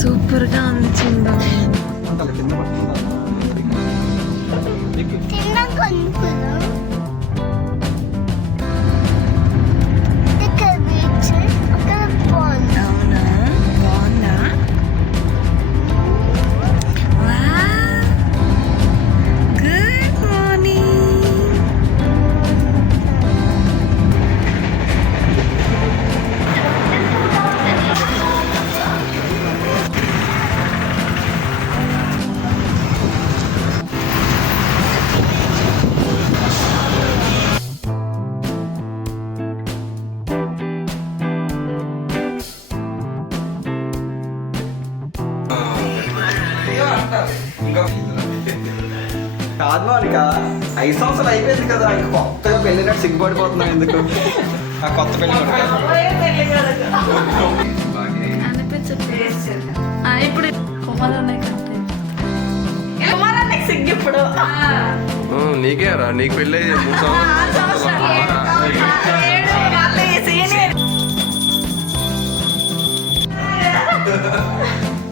Super గా ఉంది చిందా. అవునా, బాగుందా? Good morning. కాదు మౌనిక, 5 సంవత్సరాలు అయిపోయింది కదా, ఇంకా కొత్తగా పెళ్ళినట్టు సిగ్గుపడిపోతున్నాం ఎందుకు? ఆ కొత్త పెళ్లి ఇప్పుడు సిగ్గు ఇప్పుడు నీకే రా, నీకు పెళ్ళి 3 సంవత్సరాలు.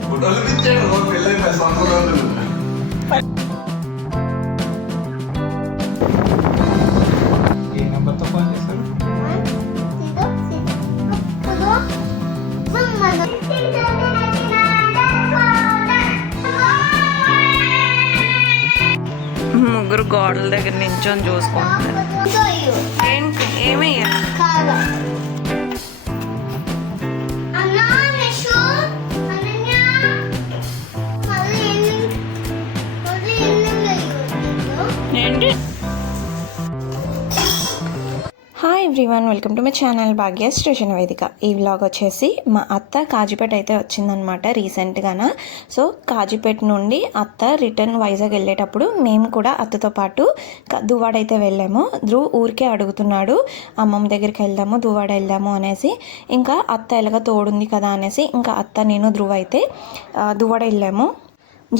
ఫోటోలు తెచ్చాడు పెళ్ళి 10 సంవత్సరాలు. ఏ నెంబర్తో ఫోన్ చేశారు? ముగ్గురు గోడల దగ్గర నించొని చూసుకుంటున్నారు. ఏంటి ఏమయ్యా? ఏంటి? Hi everyone, welcome to my channel Bhagya station వేదిక. ఈ వ్లాగ్ వచ్చేసి మా అత్త కాజీపేట అయితే వచ్చిందనమాట రీసెంట్గాన. సో కాజీపేట నుండి అత్త రిటర్న్ వైజాగ్ వెళ్ళేటప్పుడు మేము కూడా అత్తతో పాటు దువ్వాడ అయితే వెళ్ళాము. ధ్రువ్ ఊరికే అడుగుతున్నాడు అమ్మమ్మ దగ్గరికి వెళ్దాము, దువ్వాడ వెళ్దాము అనేసి. ఇంకా అత్త ఎలాగ తోడుంది కదా అనేసి ఇంకా అత్త నేను ధ్రువ్ అయితే దువ్వాడ వెళ్ళాము.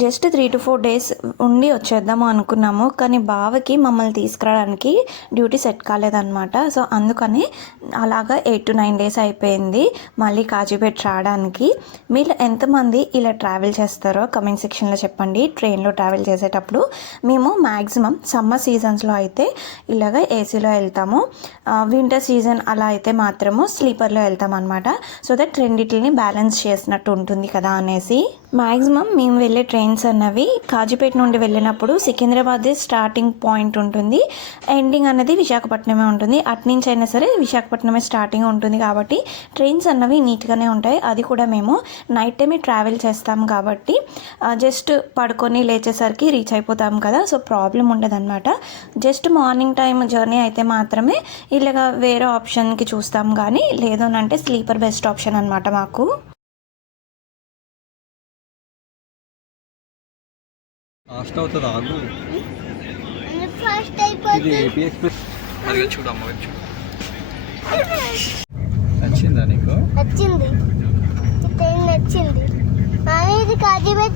జస్ట్ 3 to 4 days ఉండి వచ్చేద్దాము అనుకున్నాము, కానీ బావకి మమ్మల్ని తీసుకురావడానికి డ్యూటీ సెట్ కాలేదన్నమాట. సో అందుకని అలాగా 8 to 9 days అయిపోయింది మళ్ళీ కాజీపేట రావడానికి. మీరు ఎంతమంది ఇలా ట్రావెల్ చేస్తారో కమెంట్ సెక్షన్లో చెప్పండి. ట్రైన్లో ట్రావెల్ చేసేటప్పుడు మేము మ్యాక్సిమం సమ్మర్ సీజన్స్లో అయితే ఇలాగ ఏసీలో వెళ్తాము, వింటర్ సీజన్ అలా అయితే మాత్రము స్లీపర్లో వెళ్తాం అనమాట. సో దట్ రెండింటిని బ్యాలెన్స్ చేసినట్టు ఉంటుంది కదా అనేసి. మ్యాక్సిమం మేము వెళ్ళే ట్రైన్స్ అన్నవి కాజీపేట నుండి వెళ్ళినప్పుడు సికింద్రాబాద్ స్టార్టింగ్ పాయింట్ ఉంటుంది, ఎండింగ్ అన్నది విశాఖపట్నమే ఉంటుంది. అట్నుంచి అయినా సరే విశాఖపట్నమే స్టార్టింగ్ ఉంటుంది కాబట్టి ట్రైన్స్ అన్నవి నీట్గానే ఉంటాయి. అది కూడా మేము నైట్ టైమే ట్రావెల్ చేస్తాము కాబట్టి జస్ట్ పడుకొని లేచేసరికి రీచ్ అయిపోతాము కదా, సో ప్రాబ్లం ఉండదు అనమాట. జస్ట్ మార్నింగ్ టైం జర్నీ అయితే మాత్రమే ఇలాగ వేరే ఆప్షన్కి చూస్తాం, కానీ లేదు అంటే స్లీపర్ బెస్ట్ ఆప్షన్ అనమాట మాకు. ఫాస్ట్ అవుతుంది ఆగు. ఇది ఏపీ ఎక్స్ప్రెస్. నచ్చిందా నీకు? నచ్చింది, ట్రైన్ నచ్చింది. ఇది కాజీపేట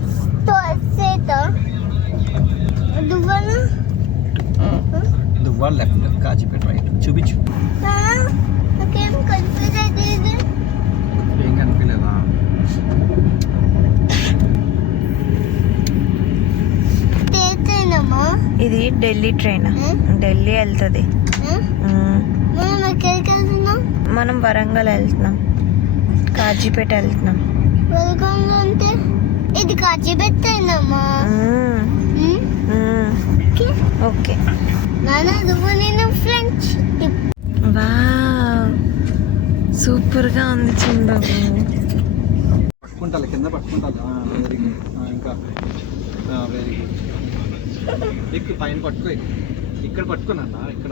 దువ్వాడ లెఫ్ట్, కాజీపేట రైట్. చూపించు. నాకేం కన్ఫ్యూజ్ అయితే ఏం కనిపించలేదా? ఇది ఢిల్లీ ట్రైన్, ఢిల్లీ వెళ్తుంది. మనం వరంగల్ వెళ్తున్నాం, కాజీపేట వెళ్తున్నాం. అంటే ఇది కాజీపేట ట్రైనమ్మా? ఓకే. సూపర్గా ఉంది చింబాబు. పట్టుకుంటా కింద పట్టుకుంటా. Very good. ఇంకా వెరీ గుడ్. ఎక్కువ పైన పట్టుకో, ఇక్కడ పట్టుకోనన్నా, ఇక్కడ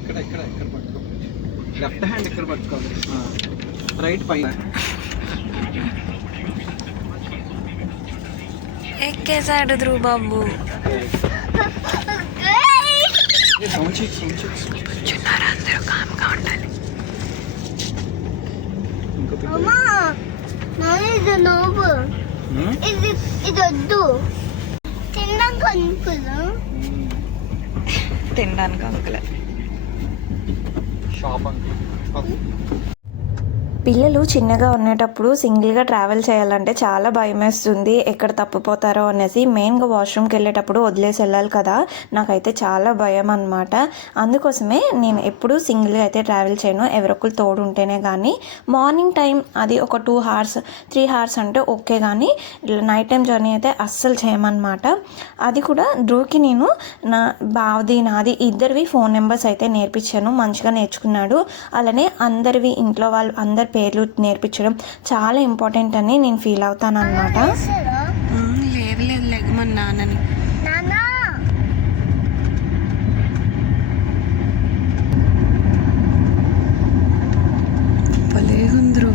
ఇక్కడ ఇక్కడ ఇక్కడ పట్టుకో. లెఫ్ట్ హ్యాండ్ ఇక్కడ పట్టుకోవాలి, రైట్ పైన. ఎక్కేసాడు ధ్రువ్ బాబు. అందరూ కామ్గా ఉండాలి. ఇది వద్దు, తినడానికి అంకులే. Shop uncle. పిల్లలు చిన్నగా ఉండేటప్పుడు సింగిల్గా ట్రావెల్ చేయాలంటే చాలా భయం వేస్తుంది, ఎక్కడ తప్పిపోతారో అనేసి. మెయిన్గా వాష్రూమ్కి వెళ్ళేటప్పుడు వదిలేసి వెళ్ళాలి కదా, నాకైతే చాలా భయం అనమాట. అందుకోసమే నేను ఎప్పుడూ సింగిల్గా అయితే ట్రావెల్ చేయను, ఎవరొకరు తోడు ఉంటేనే. కానీ మార్నింగ్ టైం అది ఒక 2 hours 3 hours అంటే ఓకే, కానీ నైట్ టైం జర్నీ అయితే అస్సలు చేయమన్నమాట. అది కూడా ధ్రువ్కి నేను నా బావది నాది ఇద్దరివి ఫోన్ నెంబర్స్ అయితే నేర్పించాను, మంచిగా నేర్చుకున్నాడు. అలానే అందరివి ఇంట్లో వాళ్ళు అందరి పేర్లు నేర్పించడం చాలా ఇంపార్టెంట్ అని నేను ఫీల్ అవుతాను అనమాట. లేదు లేదు లెగమని నాన్నని. నానా భలేగుంద్రు.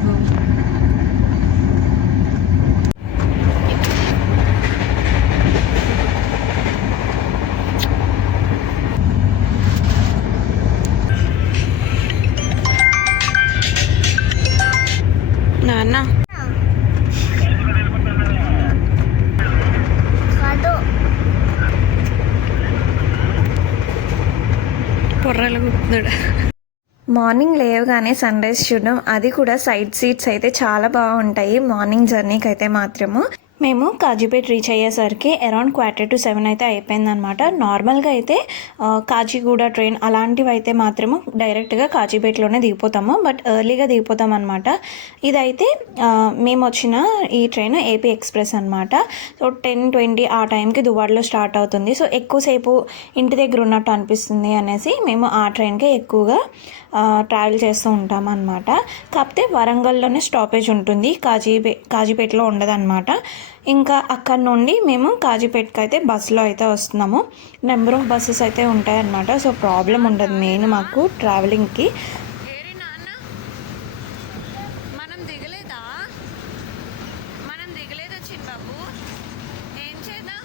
నాన్న కాదు పొర్రలు కుట్టున్నాడు. మార్నింగ్ లేవగానే సన్ రైజ్ చూడడం, అది కూడా సైడ్ సీట్స్ అయితే చాలా బాగుంటాయి మార్నింగ్ జర్నీకి అయితే మాత్రము. మేము కాజీపేట్ రీచ్ అయ్యేసరికి అరౌండ్ 6:45 అయితే అయిపోయిందనమాట. నార్మల్గా అయితే కాచిగూడ ట్రైన్ అలాంటివి అయితే మాత్రము డైరెక్ట్గా కాజీపేట్లోనే దిగిపోతాము, బట్ ఎర్లీగా దిగిపోతాం అనమాట. ఇదైతే మేము వచ్చిన ఈ ట్రైన్ ఏపీ ఎక్స్ప్రెస్ అనమాట. సో 10:20 ఆ టైంకి దువ్వాడలో స్టార్ట్ అవుతుంది. సో ఎక్కువసేపు ఇంటి దగ్గర ఉన్నట్టు అనిపిస్తుంది అనేసి మేము ఆ ట్రైన్కే ఎక్కువగా ట్రావెల్ చేస్తూ ఉంటాం అనమాట. కాకపోతే వరంగల్లోనే స్టాపేజ్ ఉంటుంది, కాజీపేటలో ఉండదన్నమాట. ఇంకా అక్కడ నుండి మేము కాజీపేటకి అయితే బస్సులో అయితే వస్తున్నాము. నెంబర్ ఆఫ్ బస్సెస్ అయితే ఉంటాయన్నమాట. సో ప్రాబ్లం ఉండదు మెయిన్ మాకు ట్రావెలింగ్కి. మనం దిగలేదా చిన్నబాబు, ఏం చేద్దాం?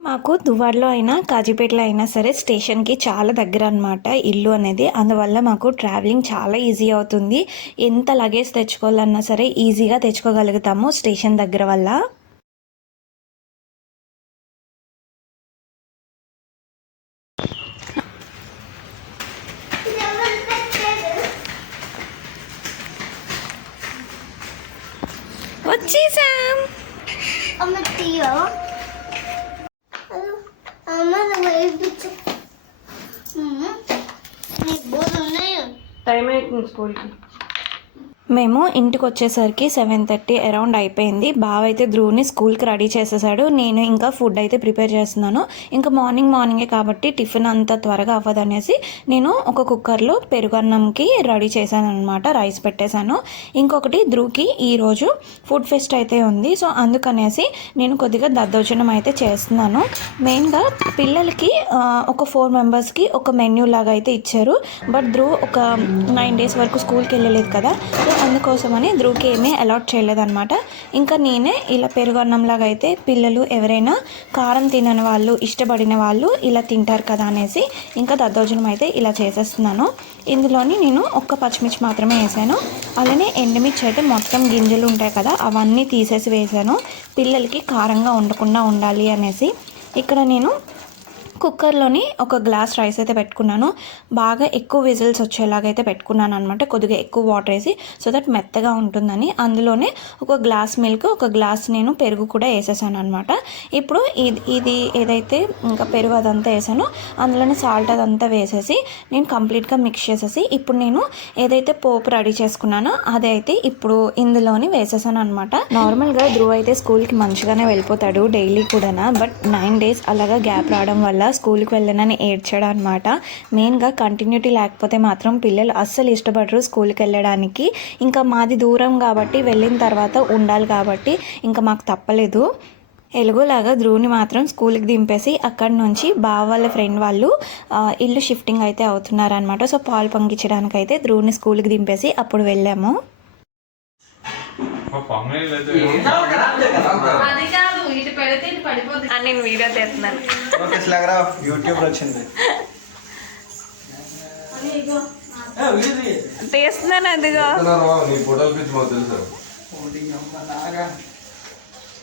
మాకు దువ్వాడలో అయినా కాజీపేటలో అయినా సరే స్టేషన్కి చాలా దగ్గర అనమాట ఇల్లు అనేది. అందువల్ల మాకు ట్రావెలింగ్ చాలా ఈజీ అవుతుంది. ఎంత లగేజ్ తెచ్చుకోవాలన్నా సరే ఈజీగా తెచ్చుకోగలుగుతాము స్టేషన్ దగ్గర వల్ల. వచ్చేసాం. అమ్మ తీయో అమ్మ వేయించు నీ బోర్డు ఉన్నాయో. టైం అవుతుంది స్కూల్కి. మేము ఇంటికి వచ్చేసరికి 7:30 అరౌండ్ అయిపోయింది. బావ అయితే ధ్రువ్ని స్కూల్కి రెడీ చేసేసాడు. నేను ఇంకా ఫుడ్ అయితే ప్రిపేర్ చేస్తున్నాను. ఇంకా మార్నింగే కాబట్టి టిఫిన్ అంత త్వరగా అవ్వదనేసి నేను ఒక కుక్కర్లో పెరుగన్నంకి రెడీ చేశాను అనమాట, రైస్ పెట్టేశాను. ఇంకొకటి ధ్రువ్కి ఈరోజు ఫుడ్ ఫెస్ట్ అయితే ఉంది. సో అందుకనేసి నేను కొద్దిగా దద్దోజనం అయితే చేస్తున్నాను. మెయిన్గా పిల్లలకి ఒక 4 మెంబర్స్కి ఒక మెన్యూ లాగా అయితే ఇచ్చారు. బట్ ధ్రువ్ ఒక 9 days వరకు స్కూల్కి వెళ్ళలేదు కదా, సో అందుకోసమని ధ్రువ్కి ఏమీ అలాట్ చేయలేదన్నమాట. ఇంకా నేనే ఇలా పెరుగన్నంలాగా అయితే పిల్లలు ఎవరైనా కారం తినని వాళ్ళు ఇష్టపడిన వాళ్ళు ఇలా తింటారు కదా అనేసి ఇంకా దద్దోజనం అయితే ఇలా చేసేస్తున్నాను. ఇందులోని నేను ఒక్క పచ్చిమిర్చి మాత్రమే వేసాను. అలానే ఎండుమిర్చి అయితే మొత్తం గింజలు ఉంటాయి కదా అవన్నీ తీసేసి వేసాను, పిల్లలకి కారంగా ఉండకుండా ఉండాలి అనేసి. ఇక్కడ నేను కుక్కర్లోని ఒక గ్లాస్ రైస్ అయితే పెట్టుకున్నాను. బాగా ఎక్కువ విజిల్స్ వచ్చేలాగైతే పెట్టుకున్నాను అనమాట, కొద్దిగా ఎక్కువ వాటర్ వేసి, సో దట్ మెత్తగా ఉంటుందని. అందులోనే ఒక గ్లాస్ మిల్క్, ఒక గ్లాస్ నేను పెరుగు కూడా వేసేసాను అనమాట. ఇప్పుడు ఇది ఏదైతే ఇంకా పెరుగు అదంతా వేసానో అందులోనే సాల్ట్ అదంతా వేసేసి నేను కంప్లీట్గా మిక్స్ చేసేసి ఇప్పుడు నేను ఏదైతే పోపు రెడీ చేసుకున్నానో అదైతే ఇప్పుడు ఇందులోని వేసేసాను అనమాట. నార్మల్గా ధ్రువ్ అయితే స్కూల్కి మంచిగానే వెళ్ళిపోతాడు డైలీ కూడా, బట్ 9 days అలాగా గ్యాప్ రావడం వల్ల స్కూల్కి వెళ్ళనని ఏడ్చాడు అనమాట. మెయిన్గా కంటిన్యూటీ లేకపోతే మాత్రం పిల్లలు అస్సలు ఇష్టపడరు స్కూల్కి వెళ్ళడానికి. ఇంకా మాది దూరం కాబట్టి వెళ్ళిన తర్వాత ఉండాలి కాబట్టి ఇంకా మాకు తప్పలేదు. ఎలుగులాగా ధ్రువ్ని మాత్రం స్కూల్కి దింపేసి అక్కడి నుంచి బావ వాళ్ళ ఫ్రెండ్ వాళ్ళు ఇల్లు షిఫ్టింగ్ అయితే అవుతున్నారనమాట. సో పాలు పొంగించడానికి అయితే ధ్రువ్ని స్కూల్కి దింపేసి అప్పుడు వెళ్ళాము. అది కాదు, ఇటు పెడితే ఇటు పడిపోతుంది. నేను వీడియో తీస్తున్నాను, యూట్యూబ్లో వచ్చింది. తీస్తున్నాను అదిగో. నీ ఫోటోలు పిచ్చి మాకు తెలుసు.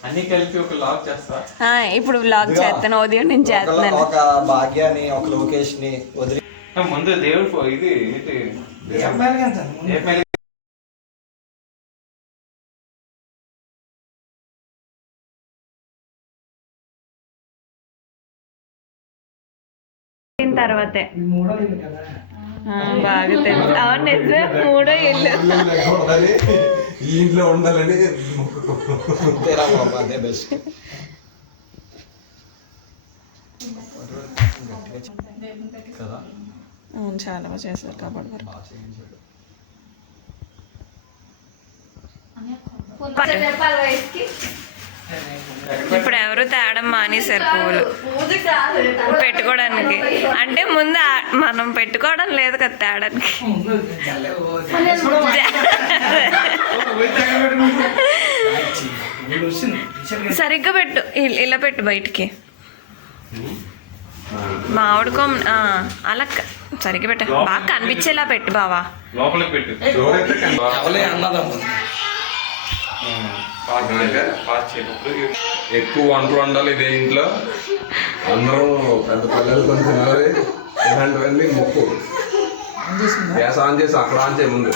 అన్ని కలిపి ఒక లాగ్ చేస్తా. 「 ఇప్పుడు వ్లాగ్ చేస్తాను, ఉదయం నుంచి చేస్తున్నాను. ఒక భాగ్యాన్ని ఒక లోకేష్ ని వదిలి ముందు దేవుడు ఇది తర్వాతే బాగా తెలుసు. అవును నిజం, 3వ ఇల్లు. ఈ ఇంట్లో ఉండాలని అదే బెస్ట్. కదా అవును, చాలా బాగా చేశారు కాబట్టి వరకు. ఇప్పుడు ఎవరు తేడం మానేశారు పువ్వులు పెట్టుకోవడానికి. అంటే ముందు మనం పెట్టుకోవడం లేదు కదా తేడానికి. సరిగ్గా పెట్టు, ఇలా పెట్టు బయటికి. మామిడికో అలా సరిగ్గా పెట్ట, బాగా కనిపించేలా పెట్టు బావా. లోపలికి పెట్టు. ఎక్కువ వంటలు వండాలి ఇదే ఇంట్లో. అందరూ పెద్ద పిల్లలతో తినాలి. ఇలాంటివన్నీ ముక్కు. గ్యాస్ ఆన్ చేసి అక్కడ ఆన్ చేయ ముందు.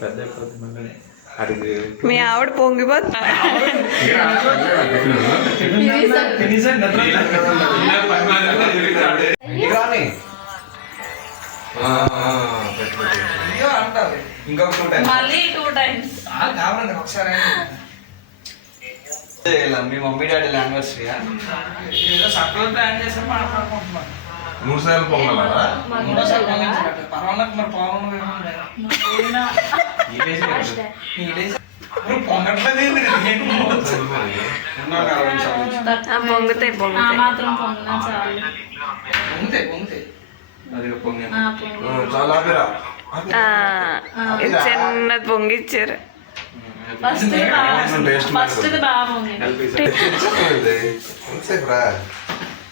పెద్ద మీ ఆవిడ పొంగిపోతా. మళ్ళీ 2 times. ఒకసారి మీ mummy daddy anniversary surprise plan చేసి మాట్లాడుకుంటున్నాం. 3 సార్లు పొంగలా? పర్వాలేదు మరి పొంగుతాయి చాలా ఆపిరా. చిన్నది పొంగిచ్చారు.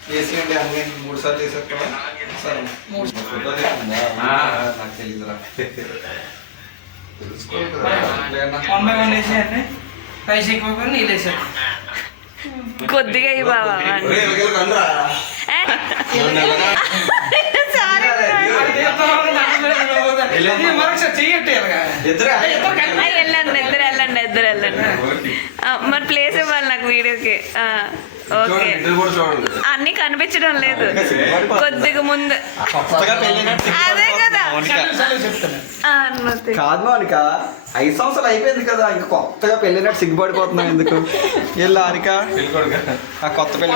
చేసేయండి అన్ని 3 సార్లు చేశారు కదా. సరే నాకు తెలియదురా. కొద్దిగా ఇవి బావా. వెళ్ళండి ఇద్దరు వెళ్ళండి. మరి ప్లేస్ ఇవ్వాలి నాకు వీడియోకి. ఓకే, అన్ని కనిపించడం లేదు. కొద్దిగా ముందు అదే కదా. కాదు మౌనిక, 5 సంవత్సరాలు అయిపోయింది కదా, ఇంకా కొత్తగా పెళ్ళినట్టు సిగ్గుపడిపోతున్నావు ఎందుకు? వెళ్ళా అనిక ఆ కొత్త పెళ్లి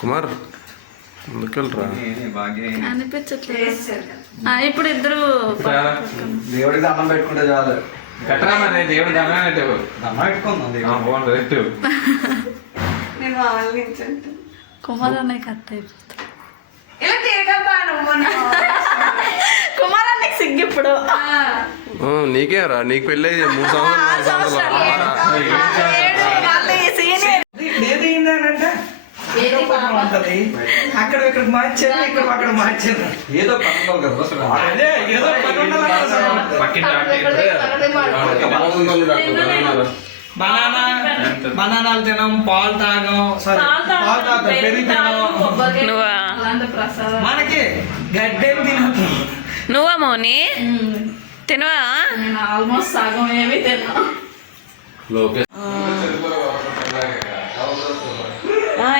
కుమార్ ముందుకెళ్ళరా. అనిపించట్లేదు. ఇప్పుడు ఇద్దరు దేవుడికి దండం పెట్టుకుంటే చాలు. కట్టరా మరి దేవుడు దండం దండం పెట్టుకుందాం. నేను ఆలోచించండి. కుమారానికి అత్త అయిపోతుంది. ఇలా తిరగబ్బా నువ్వు. కుమారానికి సిగ్గు ఇప్పుడు. నీకే రా, నీకు పెళ్ళి 3 సంవత్సరాలు. అక్కడ ఇక్కడ మార్చారు, ఇక్కడ అక్కడ మార్చారు. ఏదో పనులు కదా ఏదో బనానాలు తినం, పాలు తాగం, పాలు తాగం, పెరుగు తినం. మనకి గడ్డేం తినదు. నువ్వా మౌని తినవా? నేను ఆల్మోస్ట్ సగం ఏమి తిన్నా.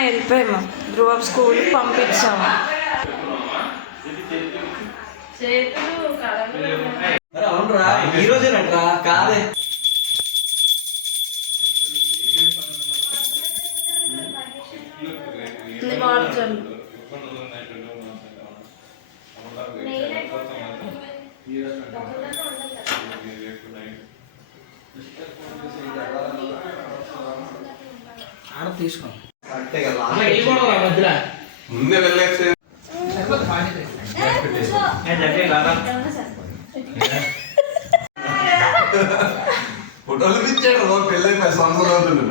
వెళ్ళిపోయాము. ధ్రువ స్కూల్కి పంపించాము. అవునరా, ఈ రోజేనట్రా కాదే. తీసుకో ముందే వెళ్ళేస్తే ఫోటోలు ఇచ్చాడు పెళ్ళై 10 సంవత్సరాలు అవుతుంది.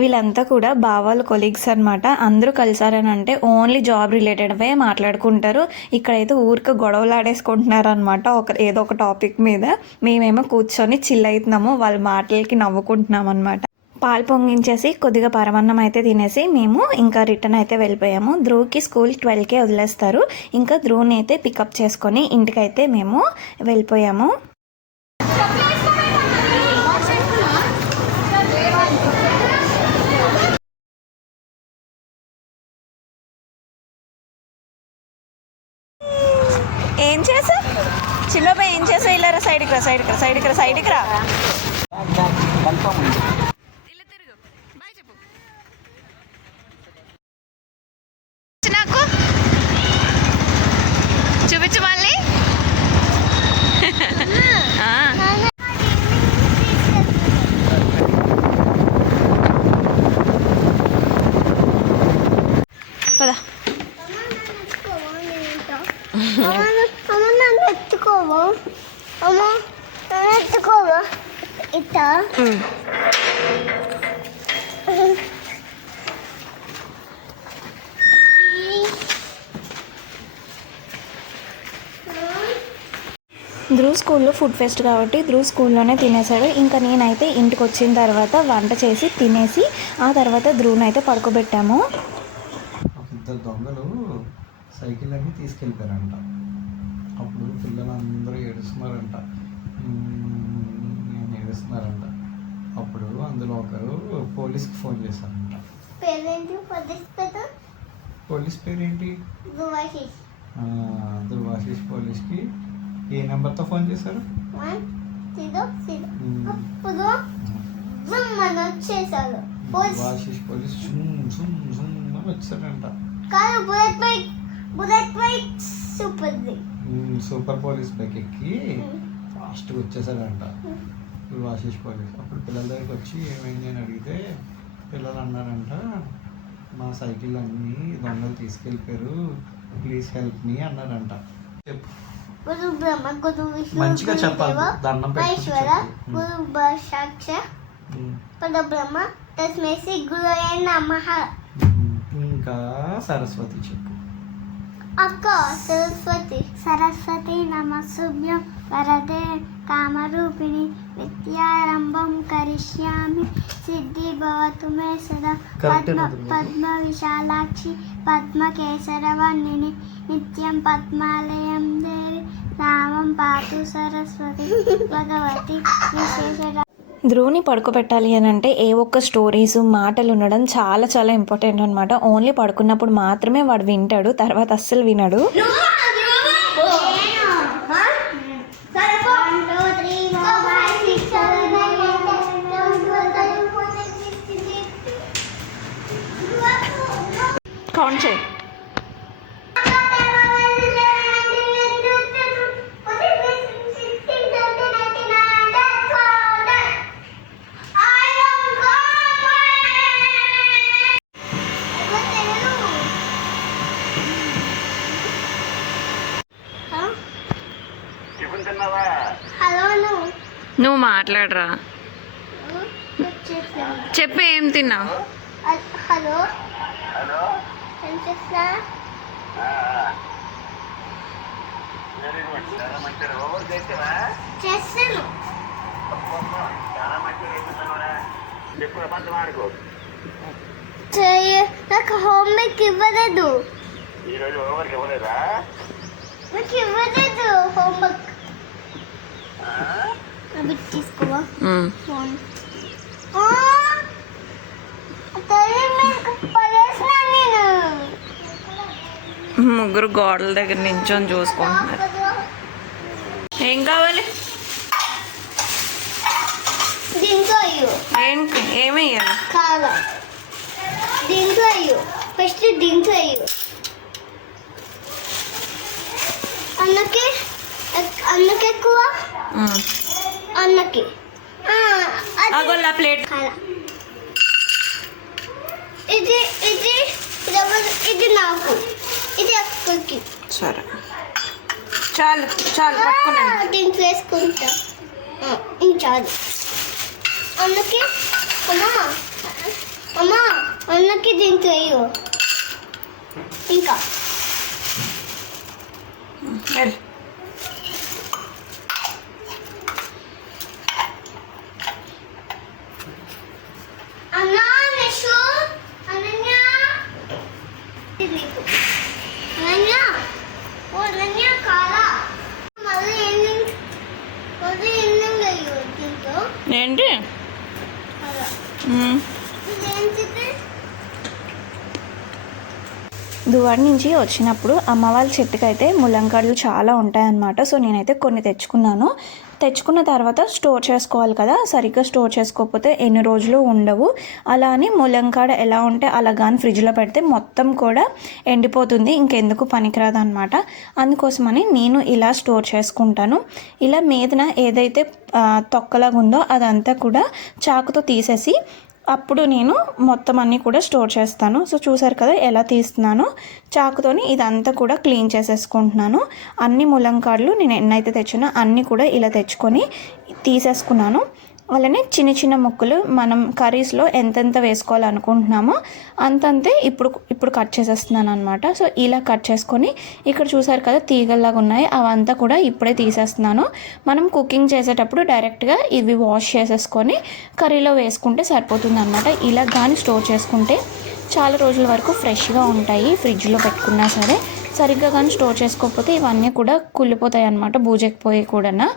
వీళ్ళంతా కూడా బావాళ్ళు కొలీగ్స్ అనమాట. అందరూ కలిసారని అంటే ఓన్లీ జాబ్ రిలేటెడ్వే మాట్లాడుకుంటారు. ఇక్కడైతే ఊరికి గొడవలు ఆడేసుకుంటున్నారు అనమాట, ఏదో ఒక టాపిక్ మీద. మేమేమో కూర్చొని చిల్ అవుతున్నాము, వాళ్ళ మాటలకి నవ్వుకుంటున్నాం అనమాట. పాలు పొంగించేసి కొద్దిగా పరమాన్నం అయితే తినేసి మేము ఇంకా రిటర్న్ అయితే వెళ్ళిపోయాము. ధ్రువ్కి స్కూల్ 12కే వదిలేస్తారు. ఇంకా ధ్రువ్ని అయితే పికప్ చేసుకొని ఇంటికైతే మేము వెళ్ళిపోయాము. ఏం చేసా చిన్నబాయ్, ఏం చేసా? ఇలా రా, సైడ్కి రా, సైడ్కి రా, సైడ్కి రా, సైడ్కి రా. నాకు చూపించు మళ్ళీ. పదా అమ్మ నన్ను ఎత్తుకోవా, అమ్మ నన్ను ఎత్తుకోవా ఇట్టా. ధ్రువ్ స్కూల్లో ఫుడ్ ఫెస్ట్ కాబట్టి ధ్రువ్ స్కూల్లోనే తినేసాడు. ఇంకా నేనైతే ఇంటికి వచ్చిన తర్వాత వంట చేసి తినేసి ఆ తర్వాత ధ్రువ్ని అయితే పడుకోబెట్టాము. ఇద్దరు దొంగలు సైకిల్ అన్ని తీసుకెళ్ళిపోయారంట. అప్పుడు పిల్లలందరూ ఏడుస్తున్నారంట, ఏడుస్తున్నారంట. అప్పుడు అందులో ఒకరు పోలీస్కి ఫోన్ చేశారంట. పేరేంటి? పోలీస్ పేరేంటి? దువాషిష్. దుర్వాశిష్ పోలీస్కి ఏ నెంబర్తో ఫోన్ చేశారు? 100. అప్పుడు మన వచ్చేసారు దుర్వాశిష్ పోలీస్ అని వచ్చారంట. కాదు, bullet bike super police bike ఎక్కి ఫాస్ట్గా వచ్చేసాడంట దుర్వాశిష్ పోలీస్. అప్పుడు పిల్లల దగ్గరికి వచ్చి ఏమైంది అని అడిగితే పిల్లలు అన్నారంట, మా సైకిల్ అన్నీ దొంగలు తీసుకెళ్ళిపోయారు, ప్లీజ్ హెల్ప్ మీ అన్నారంట. చెప్పు, గురు బ్రహ్మ, గురు విష్ణు, మంచిగా చెప్పాలి, దండం పెట్టి మహేశ్వర, గురు సాక్షాత్ పరబ్రహ్మ తస్మై శ్రీ గురవే నమః. ఇంకా సరస్వతి చెప్పు. అక్క సరస్వతి నమస్తుభ్యం వరదే కామరూపిణి విద్యారంభం కరిష్యామి సిద్ధి భవతు మే సదా. పద్మ విశాలాక్షి పద్మకేసరవర్ణిని నిత్యం పద్మాలయం దేవి రామం పాతు సరస్వతి భగవతి విశేష. ధ్రువ్ని పడుకోబెట్టాలి అని అంటే ఏ ఒక్క స్టోరీస్ మాటలు ఉండడం చాలా చాలా ఇంపార్టెంట్ అనమాట. ఓన్లీ పడుకున్నప్పుడు మాత్రమే వాడు వింటాడు, తర్వాత అస్సలు వినడు. కౌంట్ చేయి. నువ్వు మాట్లాడరా, చెప్పు ఏం తిన్నావు? హలో ఏం చేస్తా? చేస్తాను. నాకు హోంవర్క్ ఇవ్వలేదు. నాకు ఇవ్వలేదు హోంవర్క్. అవి తీసుకోవా ఫోన్. ముగ్గురు గోడల దగ్గర నించొని చూసుకుంటున్నారు. ఏం కావాలి? దీంట్లో అయ్యో ఏంటి ఏమయ్యాలి? కాదా, దీంట్లో అయ్యో, ఫస్ట్ దీంట్లో అయ్యో. అన్నకి ఎక్కువ, అన్నకి అగోళ్ళ ప్లేట్. ఇది ఇది ఇది నాకు, ఇది అక్కకి. సరే చాలు చాలు పట్టుకున్నాను. దీంట్లో వేసుకుంటా. చాలు. అన్నకి అమ్మా అన్నకి దీంట్లో వేయు. ఇంకా అన్నా నెషు అనన్య అనన్య ఓ అనన్య కాలా మళ్ళీ ఎన్ని వేయు దీంట్లో ఏంటి అలా ఇదేంటిది దువాడి నుంచి వచ్చినప్పుడు అమ్మ వాళ్ళ చెట్టుకి అయితే ములంకాడలు చాలా ఉంటాయన్నమాట. సో నేనైతే కొన్ని తెచ్చుకున్న తర్వాత స్టోర్ చేసుకోవాలి కదా, సరిగ్గా స్టోర్ చేసుకోకపోతే ఎన్ని రోజులు ఉండవు. అలా అని ములంకాడ ఎలా ఉంటే అలా కానీ ఫ్రిడ్జ్లో పెడితే మొత్తం కూడా ఎండిపోతుంది, ఇంకెందుకు పనికిరాదు అనమాట. అందుకోసమని నేను ఇలా స్టోర్ చేసుకుంటాను. ఇలా మీదన ఏదైతే తొక్కలాగా ఉందో అదంతా కూడా చాకుతో తీసేసి అప్పుడు నేను మొత్తం అన్నీ కూడా స్టోర్ చేస్తాను. సో చూసారు కదా ఎలా తీస్తున్నానో, చాకుతోని ఇదంతా కూడా క్లీన్ చేసేసుకుంటున్నాను. అన్ని ములంకాడలు నేను ఎన్నైతే తెచ్చినా అన్నీ కూడా ఇలా తెచ్చుకొని తీసేసుకున్నాను. అలానే చిన్న చిన్న ముక్కలు మనం కర్రీస్లో ఎంతెంత వేసుకోవాలనుకుంటున్నామో అంతంతే ఇప్పుడు కట్ చేసేస్తున్నాను అనమాట. సో ఇలా కట్ చేసుకొని ఇక్కడ చూసారు కదా తీగల్లాగా ఉన్నాయి, అవంతా కూడా ఇప్పుడే తీసేస్తున్నాను. మనం కుకింగ్ చేసేటప్పుడు డైరెక్ట్గా ఇవి వాష్ చేసేసుకొని కర్రీలో వేసుకుంటే సరిపోతుంది అనమాట. ఇలా కానీ స్టోర్ చేసుకుంటే చాలా రోజుల వరకు ఫ్రెష్గా ఉంటాయి. ఫ్రిడ్జ్లో పెట్టుకున్నా సరే సరిగ్గా కానీ స్టోర్ చేసుకోకపోతే ఇవన్నీ కూడా కుళ్ళిపోతాయి అన్నమాట, బూజెక్కిపోయి కూడా.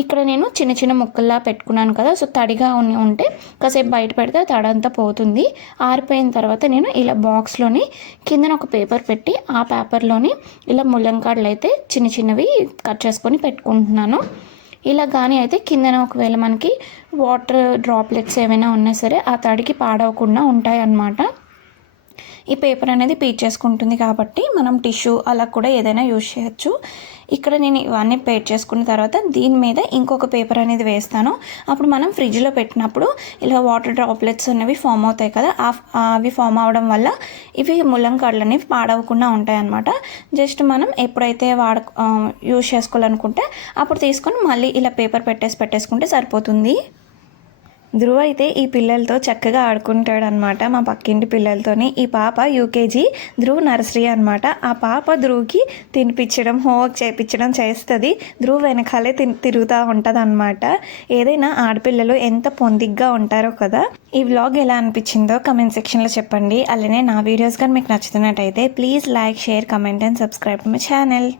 ఇక్కడ నేను చిన్న చిన్న ముక్కల్లా పెట్టుకున్నాను కదా, సో తడిగా ఉంటే కాసేపు బయట పెడితే తడంతా పోతుంది. ఆరిపోయిన తర్వాత నేను ఇలా బాక్స్లోని కిందన ఒక పేపర్ పెట్టి ఆ పేపర్లోని ఇలా ముల్లంకాడలు అయితే చిన్న చిన్నవి కట్ చేసుకొని పెట్టుకుంటున్నాను. ఇలా కానీ అయితే కిందన ఒకవేళ మనకి వాటర్ డ్రాప్లెట్స్ ఏమైనా ఉన్నా సరే ఆ తడికి పాడవకుండా ఉంటాయి అన్నమాట. ఈ పేపర్ అనేది పీచ్ చేసుకుంటుంది కాబట్టి మనం టిష్యూ అలా కూడా ఏదైనా యూజ్ చేయొచ్చు. ఇక్కడ నేను ఇవన్నీ పేట్ చేసుకున్న తర్వాత దీని మీద ఇంకొక పేపర్ అనేది వేస్తాను. అప్పుడు మనం ఫ్రిడ్జ్లో పెట్టినప్పుడు ఇలా వాటర్ డ్రాప్లెట్స్ అనేవి ఫామ్ అవుతాయి కదా, అవి ఫామ్ అవడం వల్ల ఇవి ముల్లంకాడలు అనేవి పాడవకుండా ఉంటాయి అన్నమాట. జస్ట్ మనం ఎప్పుడైతే యూజ్ చేసుకోవాలనుకుంటే అప్పుడు తీసుకొని మళ్ళీ ఇలా పేపర్ పెట్టేసుకుంటే సరిపోతుంది. ధ్రువ అయితే ఈ పిల్లలతో చక్కగా ఆడుకుంటాడు అనమాట, మా పక్కింటి పిల్లలతోని. ఈ పాప యూకేజీ, ధ్రువ్ నర్సరీ అనమాట. ఆ పాప ధ్రువ్కి తినిపించడం, హోంవర్క్ చేయించడం చేస్తుంది. ధ్రువ్ వెనకాలే తిరుగుతూ ఉంటుంది అనమాట. ఏదైనా ఆడపిల్లలు ఎంత పొందిగ్గా ఉంటారో కదా. ఈ వ్లాగ్ ఎలా అనిపించిందో కమెంట్ సెక్షన్లో చెప్పండి. అలానే నా వీడియోస్ కానీ మీకు నచ్చుతున్నట్టయితే please like, share, comment and subscribe to my channel.